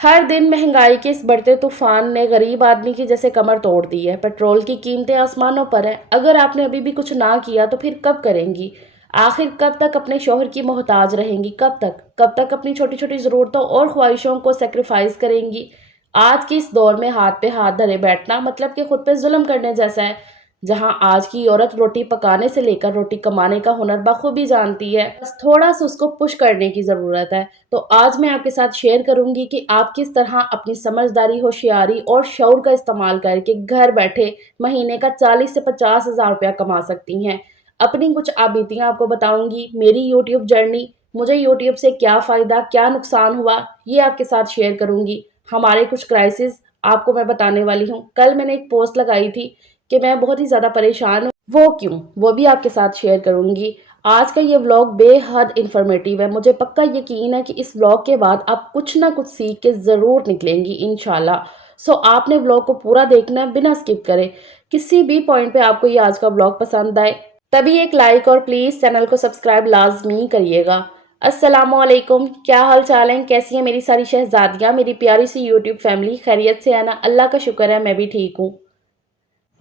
हर दिन महंगाई के इस बढ़ते तूफान ने गरीब आदमी की जैसे कमर तोड़ दी है। पेट्रोल की कीमतें आसमानों पर है। अगर आपने अभी भी कुछ ना किया तो फिर कब करेंगी? आखिर कब तक अपने शौहर की मोहताज रहेंगी? कब तक अपनी छोटी छोटी ज़रूरतों और ख्वाहिशों को सेक्रीफाइस करेंगी? आज के इस दौर में हाथ पे हाथ धरे बैठना मतलब कि खुद पे जुल्म करने जैसा है। जहाँ आज की औरत रोटी पकाने से लेकर रोटी कमाने का हुनर बखूबी जानती है, बस थोड़ा सा उसको पुश करने की ज़रूरत है। तो आज मैं आपके साथ शेयर करूंगी कि आप किस तरह अपनी समझदारी, होशियारी और शऊर का इस्तेमाल करके घर बैठे महीने का 40 से 50 हज़ार रुपया कमा सकती हैं। अपनी कुछ आबितियाँ आपको बताऊंगी, मेरी यूट्यूब जर्नी, मुझे यूट्यूब से क्या फ़ायदा, क्या नुकसान हुआ, ये आपके साथ शेयर करूंगी। हमारे कुछ क्राइसिस आपको मैं बताने वाली हूँ। कल मैंने एक पोस्ट लगाई थी कि मैं बहुत ही ज़्यादा परेशान हूँ, वो क्यों, वो भी आपके साथ शेयर करूंगी। आज का ये व्लॉग बेहद इन्फॉर्मेटिव है। मुझे पक्का यकीन है कि इस व्लॉग के बाद आप कुछ ना कुछ सीख के ज़रूर निकलेंगी इंशाल्लाह। सो आपने व्लॉग को पूरा देखना है बिना स्किप करे। किसी भी पॉइंट पे आपको ये आज का व्लॉग पसंद आए तभी एक लाइक और प्लीज़ चैनल को सब्सक्राइब लाजमी करिएगा। अस्सलामुअलैकुम, क्या हाल चाल है, कैसी है मेरी सारी शहजादियाँ, मेरी प्यारी सी यूट्यूब फैमिली? खैरियत से है ना? अल्लाह का शुक्र है, मैं भी ठीक हूँ।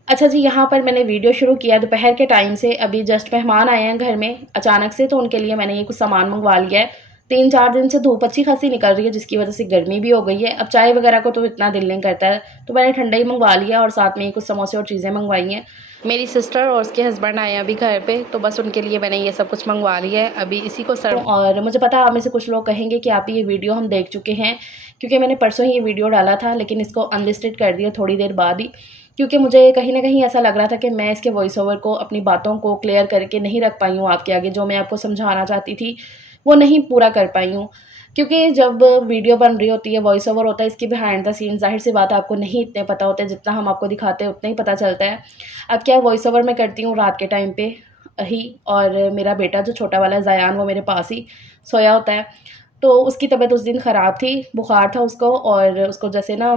अच्छा जी, यहाँ पर मैंने वीडियो शुरू किया दोपहर के टाइम से। अभी जस्ट मेहमान आए हैं घर में अचानक से, तो उनके लिए मैंने ये कुछ सामान मंगवा लिया है। 3-4 दिन से धूप अच्छी खासी निकल रही है, जिसकी वजह से गर्मी भी हो गई है। अब चाय वगैरह को तो इतना दिल नहीं करता है, तो मैंने ठंडा ही मंगवा लिया और साथ में ही कुछ समोसे और चीज़ें मंगवाई हैं। मेरी सिस्टर और उसके हस्बैंड आए हैं अभी घर पे, तो बस उनके लिए मैंने ये सब कुछ मंगवा लिया है। अभी इसी को सर्व, और मुझे पता है आप में से कुछ लोग कहेंगे कि आप ये वीडियो हम देख चुके हैं, क्योंकि मैंने परसों ही ये वीडियो डाला था, लेकिन इसको अनलिस्टेड कर दिया थोड़ी देर बाद ही, क्योंकि मुझे कहीं न कहीं ऐसा लग रहा था कि मैं इसके वॉइस ओवर को, अपनी बातों को क्लियर करके नहीं रख पाई हूँ आपके आगे। जो मैं आपको समझाना चाहती थी, वो नहीं पूरा कर पाई हूँ। क्योंकि जब वीडियो बन रही होती है, वॉइस ओवर होता है, इसके बिहाइंड द सीन ज़ाहिर-सी बात है आपको नहीं इतने पता होते, जितना हम आपको दिखाते हैं उतना ही पता चलता है। अब क्या, वॉइस ओवर मैं करती हूँ रात के टाइम पे ही, और मेरा बेटा जो छोटा वाला है ज़यान, वो मेरे पास ही सोया होता है। तो उसकी तबीयत उस दिन ख़राब थी, बुखार था उसको, और उसको जैसे ना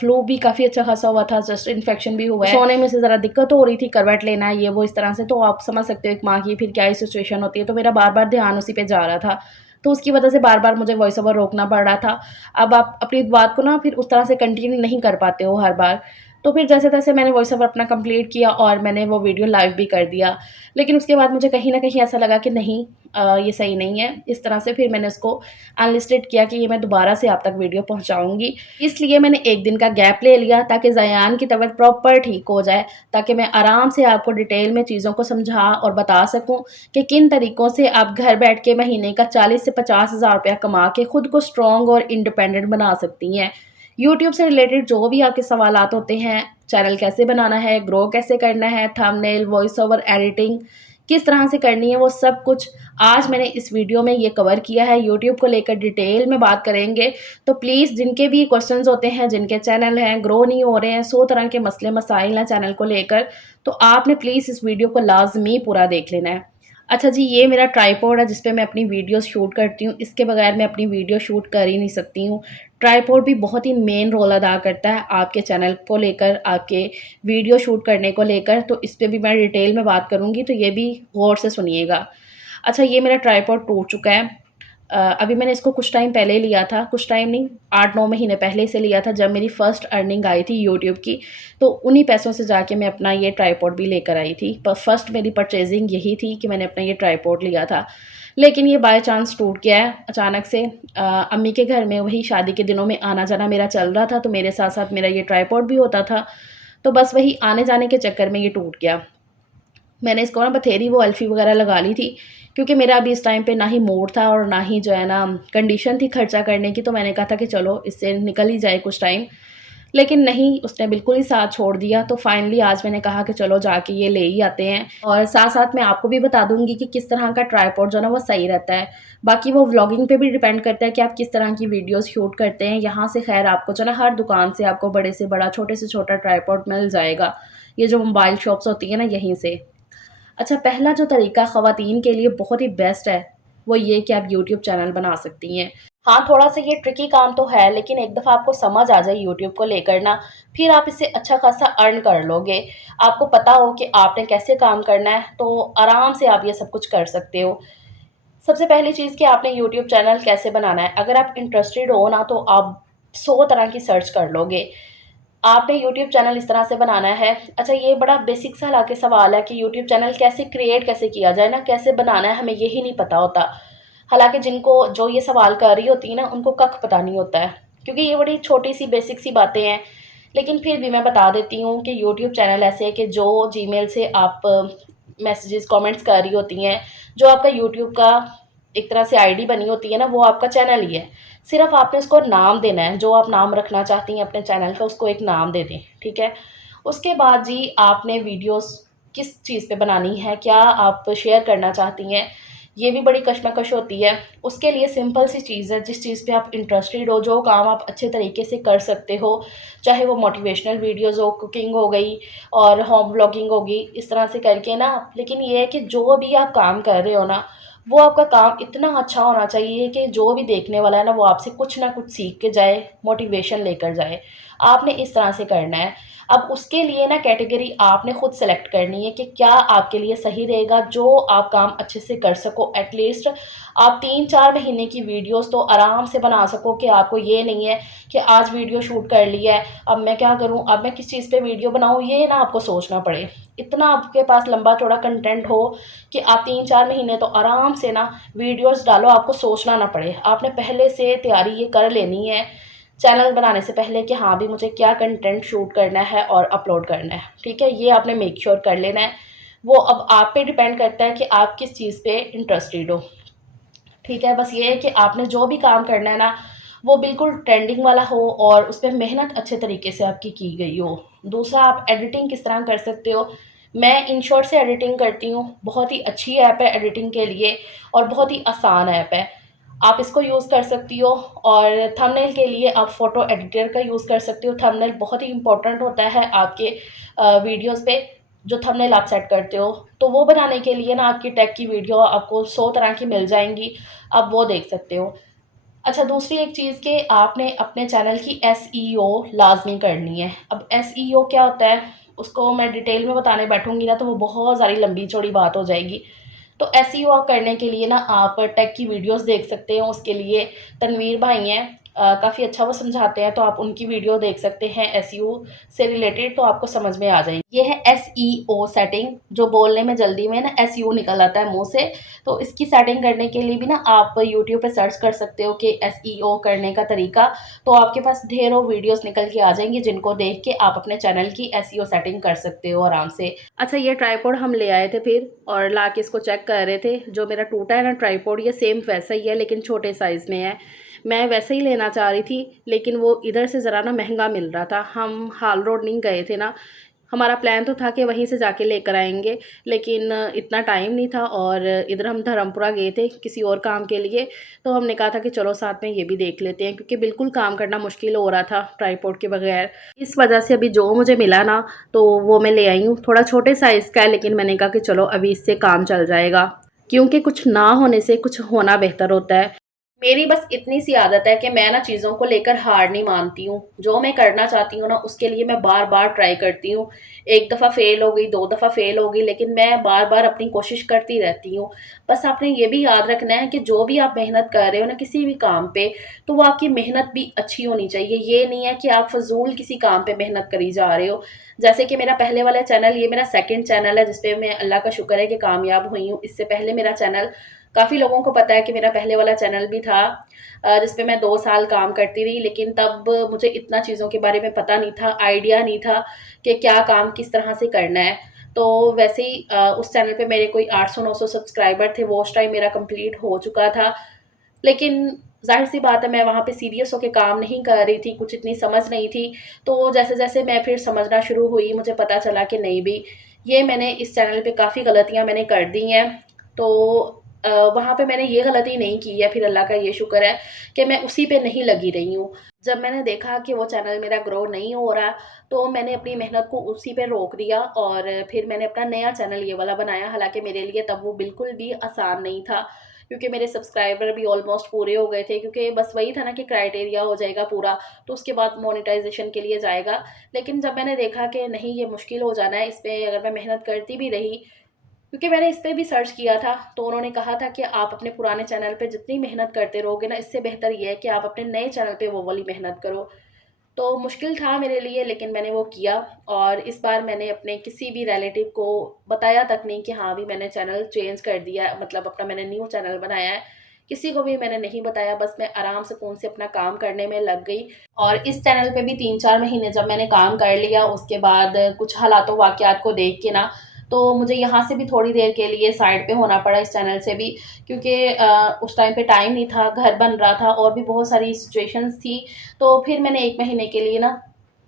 फ्लू भी काफ़ी अच्छा खासा हुआ था, जस्ट इन्फेक्शन भी हुआ है। सोने में से ज़रा दिक्कत हो रही थी, करवट लेना है, ये वो इस तरह से, तो आप समझ सकते हो एक माँ की फिर क्या ही सिचुएशन होती है। तो मेरा बार-बार ध्यान उसी पे जा रहा था, तो उसकी वजह से बार-बार मुझे वॉइस ओवर रोकना पड़ रहा था। अब आप अपनी बात को ना फिर उस तरह से कंटिन्यू नहीं कर पाते हो हर बार। तो फिर जैसे-तैसे मैंने वॉइस ओवर अपना कंप्लीट किया और मैंने वो वीडियो लाइव भी कर दिया। लेकिन उसके बाद मुझे कहीं न कहीं ऐसा लगा कि नहीं, ये सही नहीं है। इस तरह से फिर मैंने उसको अनलिस्टेड किया कि ये मैं दोबारा से आप तक वीडियो पहुँचाऊँगी। इसलिए मैंने 1 दिन का गैप ले लिया, ताकि ज़यान की तबीयत प्रॉपर ठीक हो जाए, ताकि मैं आराम से आपको डिटेल में चीज़ों को समझा और बता सकूँ कि किन तरीकों से आप घर बैठ के महीने का 40 से 50 हज़ार रुपया कमा के खुद को स्ट्रॉन्ग और इंडिपेंडेंट बना सकती हैं। यूट्यूब से रिलेटेड जो भी आपके सवालात होते हैं, चैनल कैसे बनाना है, ग्रो कैसे करना है, थंबनेल, वॉइस ओवर एडिटिंग किस तरह से करनी है, वो सब कुछ आज मैंने इस वीडियो में ये कवर किया है। यूट्यूब को लेकर डिटेल में बात करेंगे। तो प्लीज़ जिनके भी क्वेश्चंस होते हैं, जिनके चैनल हैं, ग्रो नहीं हो रहे हैं, 100 तरह के मसले मसाइल हैं चैनल को लेकर, तो आपने प्लीज़ इस वीडियो को लाज़मी पूरा देख लेना है। अच्छा जी, ये मेरा ट्राइपॉड है जिस पे मैं अपनी वीडियोज़ शूट करती हूँ। इसके बगैर मैं अपनी वीडियो शूट कर ही नहीं सकती हूँ। ट्राइपॉड भी बहुत ही मेन रोल अदा करता है आपके चैनल को लेकर, आपके वीडियो शूट करने को लेकर। तो इस पे भी मैं डिटेल में बात करूँगी, तो ये भी गौर से सुनिएगा। अच्छा, ये मेरा ट्राइपॉड टूट चुका है। अभी मैंने इसको कुछ टाइम पहले लिया था, कुछ टाइम नहीं, 8-9 महीने पहले से लिया था, जब मेरी फर्स्ट अर्निंग आई थी यूट्यूब की। तो उन्हीं पैसों से जाके मैं अपना ये ट्राइपॉड भी लेकर आई थी। पर फर्स्ट मेरी परचेजिंग यही थी कि मैंने अपना ये ट्राइपॉड लिया था। लेकिन ये बाय चांस टूट गया है अचानक से। अम्मी के घर में वही शादी के दिनों में आना-जाना मेरा चल रहा था, तो मेरे साथ-साथ मेरा ये ट्राइपॉड भी होता था। तो बस वही आने-जाने के चक्कर में ये टूट गया। मैंने इसको ना बथेरी वो अल्फ़ी वग़ैरह लगा ली थी, क्योंकि मेरा अभी इस टाइम पे ना ही मूड था और ना ही जो है ना कंडीशन थी खर्चा करने की। तो मैंने कहा था कि चलो इससे निकल ही जाए कुछ टाइम। लेकिन नहीं, उसने बिल्कुल ही साथ छोड़ दिया। तो फाइनली आज मैंने कहा कि चलो जाके ये ले ही आते हैं, और साथ-साथ मैं आपको भी बता दूँगी कि किस तरह का ट्राइपॉड जो है ना वो सही रहता है। बाकी वो व्लॉगिंग पे भी डिपेंड करता है कि आप किस तरह की वीडियोज़ शूट करते हैं। यहाँ से ख़ैर आपको जो है ना हर दुकान से आपको बड़े से बड़ा, छोटे से छोटा ट्राइपॉड मिल जाएगा। ये जो मोबाइल शॉप्स होती हैं ना, यहीं से। अच्छा, पहला जो तरीका ख़वातीन के लिए बहुत ही बेस्ट है, वो ये कि आप यूट्यूब चैनल बना सकती हैं। हाँ, थोड़ा-सा ये ट्रिकी काम तो है, लेकिन एक दफ़ा आपको समझ आ जाए यूट्यूब को लेकर ना, फिर आप इससे अच्छा खासा अर्न कर लोगे। आपको पता हो कि आपने कैसे काम करना है, तो आराम से आप ये सब कुछ कर सकते हो। सबसे पहली चीज़ कि आपने यूट्यूब चैनल कैसे बनाना है। अगर आप इंटरेस्टेड हो ना, तो आप 100 तरह की सर्च कर लोगे। आपने यूट्यूब चैनल इस तरह से बनाना है। अच्छा, ये बड़ा बेसिक सा लाके सवाल है कि यूट्यूब चैनल कैसे क्रिएट कैसे किया जाए ना, कैसे बनाना है, हमें यही नहीं पता होता। हालाँकि जिनको जो ये सवाल कर रही होती है ना, उनको कख पता नहीं होता है, क्योंकि ये बड़ी छोटी-सी बेसिक सी बातें हैं। लेकिन फिर भी मैं बता देती हूँ कि यूट्यूब चैनल ऐसे है कि जो जीमेल से आप मैसेजेस, कमेंट्स कर रही होती हैं, जो आपका यूट्यूब का एक तरह से आईडी बनी होती है ना, वो आपका चैनल ही है। सिर्फ़ आपने उसको नाम देना है, जो आप नाम रखना चाहती हैं अपने चैनल का, उसको एक नाम दे दें, ठीक है? उसके बाद जी आपने वीडियोज़ किस चीज़ पे बनानी है, क्या आप शेयर करना चाहती हैं, ये भी बड़ी कशमकश होती है। उसके लिए सिंपल सी चीज़ है, जिस चीज़ पे आप इंटरेस्टेड हो, जो काम आप अच्छे तरीके से कर सकते हो, चाहे वो मोटिवेशनल वीडियोज़ हो, कुकिंग हो गई और होम व्लॉगिंग होगी, इस तरह से करके ना। लेकिन ये है कि जो भी आप काम कर रहे हो ना, वो आपका काम इतना अच्छा होना चाहिए कि जो भी देखने वाला है ना, वो आपसे कुछ ना कुछ सीख के जाए, मोटिवेशन लेकर जाए। आपने इस तरह से करना है। अब उसके लिए ना कैटेगरी आपने खुद सेलेक्ट करनी है कि क्या आपके लिए सही रहेगा, जो आप काम अच्छे से कर सको। एटलीस्ट आप 3-4 महीने की वीडियोस तो आराम से बना सको, कि आपको ये नहीं है कि आज वीडियो शूट कर लिया है, अब मैं क्या करूँ, अब मैं किस चीज़ पे वीडियो बनाऊँ, ये ना आपको सोचना पड़े। इतना आपके पास लंबा चौड़ा कंटेंट हो कि आप 3-4 महीने तो आराम से ना वीडियोस डालो, आपको सोचना ना पड़े। आपने पहले से तैयारी ये कर लेनी है चैनल बनाने से पहले कि हाँ भी मुझे क्या कंटेंट शूट करना है और अपलोड करना है, ठीक है? ये आपने मेक श्योर कर लेना है। वो अब आप पे डिपेंड करता है कि आप किस चीज़ पे इंटरेस्टेड हो, ठीक है? बस ये है कि आपने जो भी काम करना है ना, वो बिल्कुल ट्रेंडिंग वाला हो और उस पे मेहनत अच्छे तरीके से आपकी की गई हो। दूसरा, आप एडिटिंग किस तरह कर सकते हो, मैं इनशॉट से एडिटिंग करती हूँ। बहुत ही अच्छी ऐप है एडिटिंग के लिए और बहुत ही आसान ऐप है। आप इसको यूज़ कर सकती हो। और थंबनेल के लिए आप फ़ोटो एडिटर का यूज़ कर सकते हो। थंबनेल बहुत ही इम्पोर्टेंट होता है आपके वीडियोज़ पे, जो थंबनेल आप सेट करते हो। तो वो बनाने के लिए ना आपकी टेक की वीडियो आपको 100 तरह की मिल जाएँगी, आप वो देख सकते हो। अच्छा, दूसरी एक चीज़ कि आपने अपने चैनल की एसईओ लाज़मी करनी है। अब एसईओ क्या होता है, उसको मैं डिटेल में बताने बैठूँगी ना, तो वो बहुत सारी लंबी चौड़ी बात हो जाएगी। तो एसईओ करने के लिए ना आप टेक की वीडियोस देख सकते हो। उसके लिए तनवीर भाई हैं, काफ़ी अच्छा वो समझाते हैं, तो आप उनकी वीडियो देख सकते हैं एसईओ से रिलेटेड, तो आपको समझ में आ जाएगी। ये है एसईओ सेटिंग, जो बोलने में जल्दी में ना एसईओ निकल आता है मुँह से। तो इसकी सेटिंग करने के लिए भी ना आप यूट्यूब पे सर्च कर सकते हो कि एसईओ करने का तरीका, तो आपके पास ढेरों वीडियोस निकल के आ जाएँगी, जिनको देख के आप अपने चैनल की एसईओ सेटिंग कर सकते हो आराम से। अच्छा, ये ट्राइपॉड हम ले आए थे फिर, और ला के इसको चेक कर रहे थे। जो मेरा टूटा है ना ट्राइपॉड, ये सेम वैसा ही है लेकिन छोटे साइज़ में है। मैं वैसे ही लेना चाह रही थी, लेकिन वो इधर से ज़रा ना महंगा मिल रहा था। हम हाल रोड नहीं गए थे ना, हमारा प्लान तो था कि वहीं से जाके लेकर आएँगे, लेकिन इतना टाइम नहीं था और इधर हम धर्मपुरा गए थे किसी और काम के लिए, तो हमने कहा था कि चलो साथ में ये भी देख लेते हैं, क्योंकि बिल्कुल काम करना मुश्किल हो रहा था ट्राइपॉड के बगैर। इस वजह से अभी जो मुझे मिला ना, तो वो मैं ले आई हूँ। थोड़ा छोटे साइज़ का है, लेकिन मैंने कहा कि चलो अभी इससे काम चल जाएगा, क्योंकि कुछ ना होने से कुछ होना बेहतर होता है। मेरी बस इतनी सी आदत है कि मैं ना चीज़ों को लेकर हार नहीं मानती हूँ। जो मैं करना चाहती हूँ ना, उसके लिए मैं बार-बार ट्राई करती हूँ। एक दफ़ा फ़ेल हो गई, 2 दफ़ा फ़ेल हो गई, लेकिन मैं बार-बार अपनी कोशिश करती रहती हूँ। बस आपने ये भी याद रखना है कि जो भी आप मेहनत कर रहे हो ना किसी भी काम पे, तो वो आपकी मेहनत भी अच्छी होनी चाहिए। ये नहीं है कि आप फ़िज़ूल किसी काम पे मेहनत करी जा रहे हो। जैसे कि मेरा पहले वाला चैनल, ये मेरा सेकंड चैनल है, जिस पे मैं अल्लाह का शुक्र है कि कामयाब हुई हूँ। इससे पहले मेरा चैनल, काफ़ी लोगों को पता है कि मेरा पहले वाला चैनल भी था, जिस पे मैं 2 साल काम करती रही, लेकिन तब मुझे इतना चीज़ों के बारे में पता नहीं था, आइडिया नहीं था कि क्या काम किस तरह से करना है। तो वैसे ही उस चैनल पे मेरे कोई 800-900 सब्सक्राइबर थे, वो उस टाइम मेरा कंप्लीट हो चुका था। लेकिन ज़ाहिर-सी बात है, मैं वहाँ पे सीरियस होके काम नहीं कर रही थी, कुछ इतनी समझ नहीं थी। तो जैसे-जैसे मैं फिर समझना शुरू हुई, मुझे पता चला कि नहीं भई, ये मैंने इस चैनल पे काफ़ी गलतियाँ मैंने कर दी हैं। तो वहाँ पे मैंने ये गलती नहीं की है, फिर अल्लाह का ये शुक्र है कि मैं उसी पे नहीं लगी रही हूँ। जब मैंने देखा कि वो चैनल मेरा ग्रो नहीं हो रहा, तो मैंने अपनी मेहनत को उसी पे रोक दिया और फिर मैंने अपना नया चैनल ये वाला बनाया। हालाँकि मेरे लिए तब वो बिल्कुल भी आसान नहीं था, क्योंकि मेरे सब्सक्राइबर भी ऑलमोस्ट पूरे हो गए थे, क्योंकि बस वही था ना कि क्राइटेरिया हो जाएगा पूरा, तो उसके बाद मोनेटाइज़ेशन के लिए जाएगा। लेकिन जब मैंने देखा कि नहीं, ये मुश्किल हो जाना है, इस पे अगर मैं मेहनत करती भी रही, क्योंकि मैंने इस पे भी सर्च किया था, तो उन्होंने कहा था कि आप अपने पुराने चैनल पे जितनी मेहनत करते रहोगे ना, इससे बेहतर ये है कि आप अपने नए चैनल पे वो वाली मेहनत करो। तो मुश्किल था मेरे लिए, लेकिन मैंने वो किया। और इस बार मैंने अपने किसी भी रिलेटिव को बताया तक नहीं कि हाँ, अभी मैंने चैनल चेंज कर दिया, मतलब अपना मैंने न्यू चैनल बनाया है। किसी को भी मैंने नहीं बताया, बस मैं आराम सुकून से अपना काम करने में लग गई। और इस चैनल पे भी 3-4 महीने जब मैंने काम कर लिया, उसके बाद कुछ हालातों वाक़यात को देख के ना, तो मुझे यहाँ से भी थोड़ी देर के लिए साइड पे होना पड़ा इस चैनल से भी, क्योंकि उस टाइम पे टाइम नहीं था, घर बन रहा था और भी बहुत सारी सिचुएशंस थी। तो फिर मैंने 1 महीने के लिए ना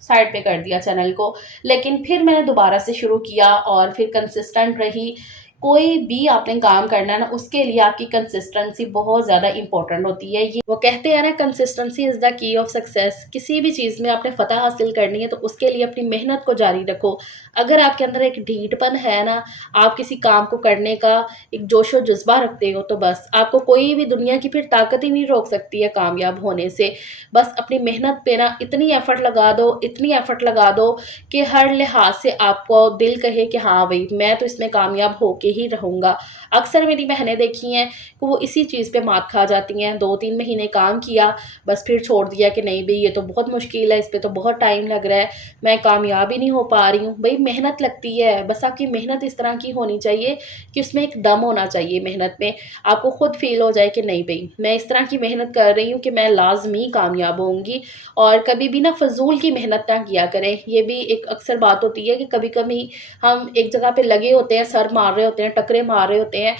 साइड पे कर दिया चैनल को। लेकिन फिर मैंने दोबारा से शुरू किया और फिर कंसिस्टेंट रही। कोई भी आपने काम करना है ना, उसके लिए आपकी कंसिस्टेंसी बहुत ज़्यादा इम्पोर्टेंट होती है। ये वो कहते हैं ना, consistency is the key of success. किसी भी चीज़ में आपने फ़तह हासिल करनी है, तो उसके लिए अपनी मेहनत को जारी रखो। अगर आपके अंदर एक ढीठपन है ना, आप किसी काम को करने का एक जोश और जज़्बा रखते हो, तो बस आपको कोई भी दुनिया की फिर ताकत ही नहीं रोक सकती है कामयाब होने से। बस अपनी मेहनत पे ना इतनी एफ़र्ट लगा दो, इतनी एफ़र्ट लगा दो कि हर लिहाज से आपको दिल कहे कि हाँ भई, मैं तो इसमें कामयाब होके ही रहूँगा। अक्सर मेरी बहनें देखी हैं कि वो इसी चीज़ पे मात खा जाती हैं। 2-3 महीने काम किया, बस फिर छोड़ दिया कि नहीं भई, ये तो बहुत मुश्किल है, इस पे तो बहुत टाइम लग रहा है, मैं कामयाब ही नहीं हो पा रही हूँ। भई मेहनत लगती है, बस आपकी मेहनत इस तरह की होनी चाहिए कि उसमें एक दम होना चाहिए मेहनत में। आपको खुद फ़ील हो जाए कि नहीं भई, मैं इस तरह की मेहनत कर रही हूँ कि मैं लाज़मी कामयाब होऊँगी। और कभी भी ना फ़िज़ूल की मेहनत ना किया करें। ये भी एक अक्सर बात होती है कि कभी-कभी हम एक जगह पे लगे होते हैं, सर मार रहे होते हैं, टकरे मार रहे होते हैं,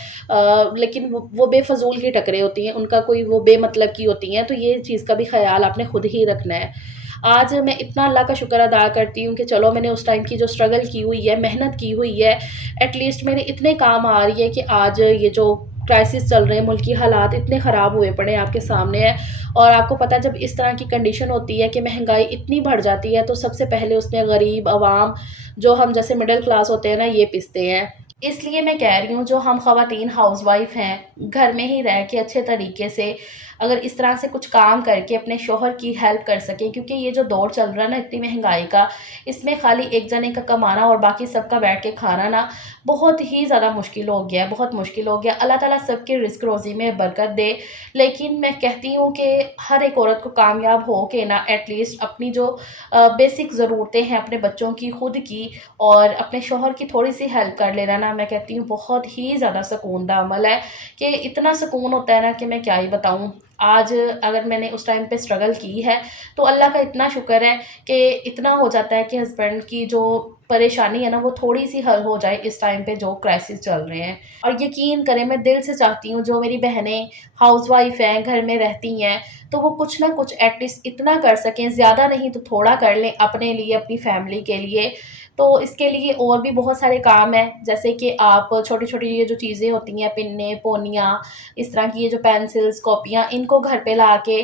लेकिन वो बेफ़िज़ूल की टकरें होती हैं, उनका कोई वो बेमतलब की होती हैं, तो ये चीज़ का भी ख़्याल आपने खुद ही रखना है। आज मैं इतना अल्लाह का शुक्र अदा करती हूँ कि चलो, मैंने उस टाइम की जो स्ट्रगल की हुई है, मेहनत की हुई है, एट लीस्ट मेरे इतने काम आ रही है कि आज ये जो क्राइसिस चल रहे हैं, मुल्की हालात इतने ख़राब हुए पड़े हैं, आपके सामने है। और आपको पता है, जब इस तरह की कंडीशन होती है कि महंगाई इतनी बढ़ जाती है, तो सबसे पहले उसमें गरीब अवाम, जो हम जैसे मिडिल क्लास होते हैं ना, ये पिसते हैं। इसलिए मैं कह रही हूँ, जो हम ख़वातीन हाउसवाइफ़ हैं, घर में ही रह के अच्छे तरीके से अगर इस तरह से कुछ काम करके अपने शौहर की हेल्प कर सकें, क्योंकि ये जो दौर चल रहा है ना इतनी महंगाई का, इसमें खाली एक जने का कमाना और बाकी सबका बैठ के खाना ना बहुत ही ज़्यादा मुश्किल हो गया है, बहुत मुश्किल हो गया। अल्लाह ताला सबके रिज़्क रोज़ी में बरकत दे। लेकिन मैं कहती हूँ कि हर एक औरत को कामयाब हो के ना एटलीस्ट अपनी जो बेसिक ज़रूरतें हैं अपने बच्चों की, खुद की और अपने शौहर की थोड़ी-सी हेल्प कर लेना ना, मैं कहती हूँ बहुत ही ज़्यादा सुकून दा अमल है। कि इतना सुकून होता है ना कि मैं क्या ही बताऊँ। आज अगर मैंने उस टाइम पे स्ट्रगल की है, तो अल्लाह का इतना शुक्र है कि इतना हो जाता है कि हस्बैंड की जो परेशानी है ना, वो थोड़ी-सी हल हो जाए इस टाइम पे जो क्राइसिस चल रहे हैं। और यकीन करें, मैं दिल से चाहती हूँ जो मेरी बहनें हाउसवाइफ़ हैं, घर में रहती हैं, तो वो कुछ ना कुछ एटलीस्ट इतना कर सकें, ज़्यादा नहीं तो थोड़ा कर लें अपने लिए, अपनी फैमिली के लिए। तो इसके लिए और भी बहुत सारे काम हैं, जैसे कि आप छोटी-छोटी ये जो चीज़ें होती हैं, पिन्ने, पोनियाँ, इस तरह की ये जो पेंसिल्स, कॉपियाँ, इनको घर पे ला के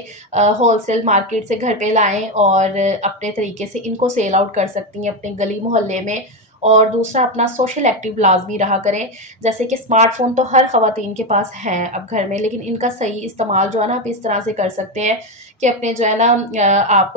होलसेल मार्केट से घर पे लाएँ और अपने तरीके से इनको सेल आउट कर सकती हैं अपने गली मोहल्ले में। और दूसरा, अपना सोशल एक्टिव लाज़मी रहा करें। जैसे कि स्मार्टफ़ोन तो हर ख़वातीन के पास हैं अब घर में, लेकिन इनका सही इस्तेमाल जो है ना, आप इस तरह से कर सकते हैं कि अपने जो है ना आप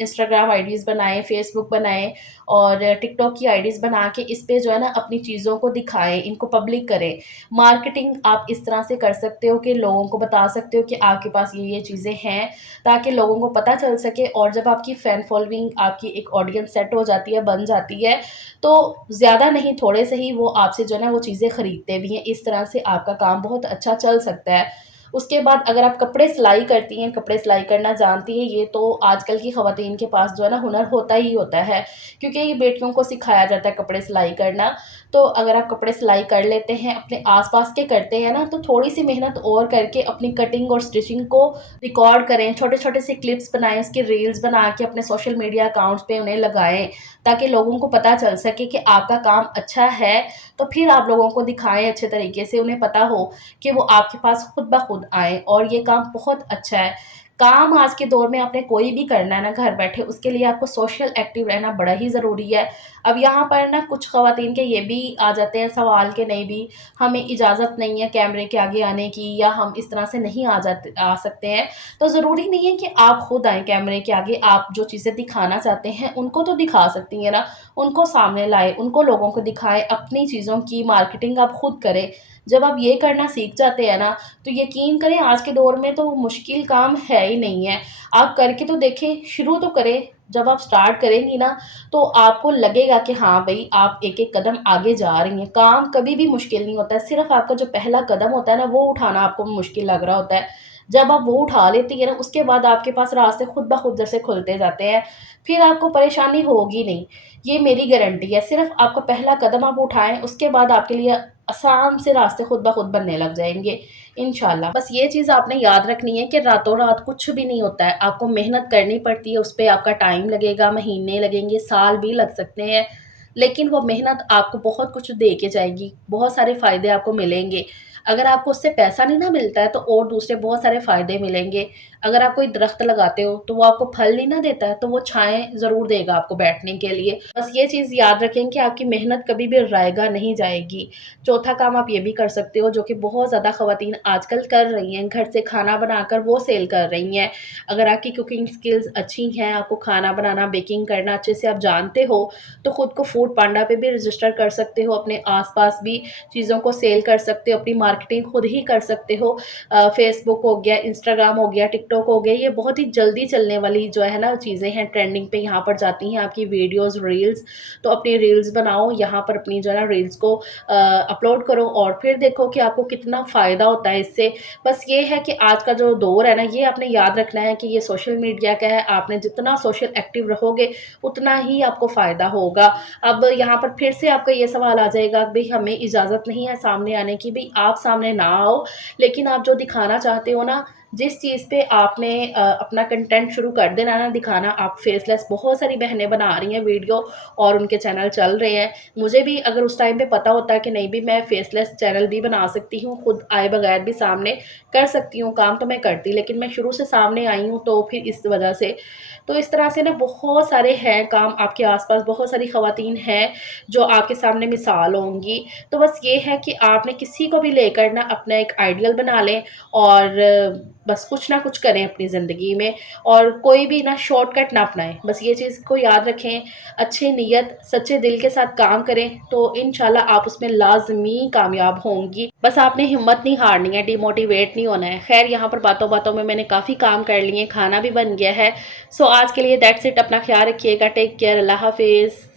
इंस्टाग्राम आईडीज़ बनाएँ, फ़ेसबुक बनाएँ और टिकटॉक की आईडीज़ बना के इस पे जो है ना अपनी चीज़ों को दिखाएँ, इनको पब्लिक करें। मार्केटिंग आप इस तरह से कर सकते हो कि लोगों को बता सकते हो कि आपके पास ये चीज़ें हैं, ताकि लोगों को पता चल सके। और जब आपकी फ़ैन फ़ॉलोइंग, आपकी एक ऑडियंस सेट हो जाती है, बन जाती है, तो ज़्यादा नहीं, थोड़े से ही वो आपसे जो है ना वो चीज़ें खरीदते भी हैं। इस तरह से आपका काम बहुत अच्छा चल सकता है। उसके बाद अगर आप कपड़े सिलाई करती हैं, कपड़े सिलाई करना जानती हैं, ये तो आजकल की ख़वातीन के पास जो है ना हुनर होता ही होता है, क्योंकि ये बेटियों को सिखाया जाता है कपड़े सिलाई करना। तो अगर आप कपड़े सिलाई कर लेते हैं, अपने आस-पास के करते हैं ना, तो थोड़ी-सी मेहनत और करके अपनी कटिंग और स्टिचिंग को रिकॉर्ड करें, छोटे-छोटे से क्लिप्स बनाएँ, उसकी रील्स बना के अपने सोशल मीडिया अकाउंट्स पे उन्हें लगाएँ, ताकि लोगों को पता चल सके कि आपका काम अच्छा है। तो फिर आप लोगों को दिखाएँ अच्छे तरीके से, उन्हें पता हो कि वो आपके पास खुद ब खुद आएँ, और ये काम बहुत अच्छा है। काम आज के दौर में आपने कोई भी करना है ना घर बैठे, उसके लिए आपको सोशल एक्टिव रहना बड़ा ही ज़रूरी है। अब यहाँ पर ना कुछ ख़वातीन के ये भी आ जाते हैं सवाल कि नहीं भी, हमें इजाज़त नहीं है कैमरे के आगे आने की, या हम इस तरह से नहीं आ सकते हैं। तो ज़रूरी नहीं है कि आप खुद आएँ कैमरे के आगे, आप जो चीज़ें दिखाना चाहते हैं उनको तो दिखा सकती हैं ना, उनको सामने लाएँ, उनको लोगों को दिखाएँ, अपनी चीज़ों की मार्केटिंग आप खुद करें। जब आप ये करना सीख जाते हैं ना, तो यकीन करें आज के दौर में तो मुश्किल काम है ही नहीं है। आप करके तो देखें, शुरू तो करें। जब आप स्टार्ट करेंगी ना, तो आपको लगेगा कि हाँ भई, आप एक-एक कदम आगे जा रही हैं। काम कभी भी मुश्किल नहीं होता है, सिर्फ़ आपका जो पहला कदम होता है ना, वो उठाना आपको मुश्किल लग रहा होता है। जब आप वो उठा लेती हैं ना, उसके बाद आपके पास रास्ते खुद ब खुद जैसे खुलते जाते हैं, फिर आपको परेशानी होगी नहीं। ये मेरी गारंटी है। सिर्फ़ आपका पहला कदम आप उठाएँ, उसके बाद आपके लिए आसान से रास्ते खुद ब खुद बनने लग जाएँगे, इंशाल्लाह। बस ये चीज़ आपने याद रखनी है कि रातों-रात कुछ भी नहीं होता है। आपको मेहनत करनी पड़ती है, उस पे आपका टाइम लगेगा, महीने लगेंगे, साल भी लग सकते हैं। लेकिन वो मेहनत आपको बहुत कुछ दे के जाएगी, बहुत सारे फ़ायदे आपको मिलेंगे। अगर आपको उससे पैसा नहीं ना मिलता है, तो और दूसरे बहुत सारे फ़ायदे मिलेंगे। अगर आप कोई दरख़्त लगाते हो, तो वो आपको फल नहीं ना देता है, तो वो छाएँ ज़रूर देगा आपको बैठने के लिए। बस ये चीज़ याद रखें कि आपकी मेहनत कभी भी रायगा नहीं जाएगी। चौथा काम आप ये भी कर सकते हो, जो कि बहुत ज़्यादा ख़वातीन आजकल कर रही हैं, घर से खाना बनाकर वो सेल कर रही हैं। अगर आपकी कुकिंग स्किल्स अच्छी हैं, आपको खाना बनाना, बेकिंग करना अच्छे से आप जानते हो, तो खुद को फूड पांडा पे भी रजिस्टर कर सकते हो, अपने आस-पास भी चीज़ों को सेल कर सकते हो, अपनी मार्केटिंग खुद ही कर सकते हो। फ़ेसबुक हो गया, इंस्टाग्राम हो गया, टिकटॉक हो गया, ये बहुत ही जल्दी चलने वाली जो है ना चीज़ें हैं, ट्रेंडिंग पे यहाँ पर जाती हैं आपकी वीडियोज़, रील्स। तो अपनी रील्स बनाओ, यहाँ पर अपनी जो है ना रील्स को अपलोड करो और फिर देखो कि आपको कितना फ़ायदा होता है इससे। बस ये है कि आज का जो दौर है ना, ये आपने याद रखना है कि ये सोशल मीडिया का है, आपने जितना सोशल एक्टिव रहोगे, उतना ही आपको फ़ायदा होगा। अब यहाँ पर फिर से आपका ये सवाल आ जाएगा, भई हमें इजाज़त नहीं है सामने आने की, भई आप सामने ना आओ, लेकिन आप जो दिखाना चाहते हो ना, जिस चीज़ पे आपने अपना कंटेंट शुरू कर देना ना दिखाना, आप फेसलेस बहुत सारी बहनें बना रही हैं वीडियो और उनके चैनल चल रहे हैं। मुझे भी अगर उस टाइम पे पता होता कि नहीं भी मैं फेसलेस चैनल भी बना सकती हूँ, खुद आए बगैर भी सामने कर सकती हूँ काम, तो मैं करती, लेकिन मैं शुरू से सामने आई हूँ तो फिर इस वजह से। तो इस तरह से ना बहुत सारे हैं काम, आपके आस-पास बहुत सारी ख़वातीन हैं जो आपके सामने मिसाल होंगी। तो बस ये है कि आपने किसी को भी लेकर ना अपना एक आइडियल बना लें और बस कुछ ना कुछ करें अपनी ज़िंदगी में, और कोई भी ना शॉर्टकट ना अपनाएँ। बस ये चीज़ को याद रखें, अच्छी नीयत, सच्चे दिल के साथ काम करें, तो इंशाल्लाह आप उसमें लाज़मी कामयाब होंगी। बस आपने हिम्मत नहीं हारनी है, डिमोटिवेट नहीं होना है। ख़ैर यहाँ पर बातों-बातों में मैंने काफ़ी काम कर लिए हैं, खाना भी बन गया है। सो आज के लिए दैट्स इट। अपना ख़्याल रखिएगा। Take care. अल्लाह हाफ़िज़।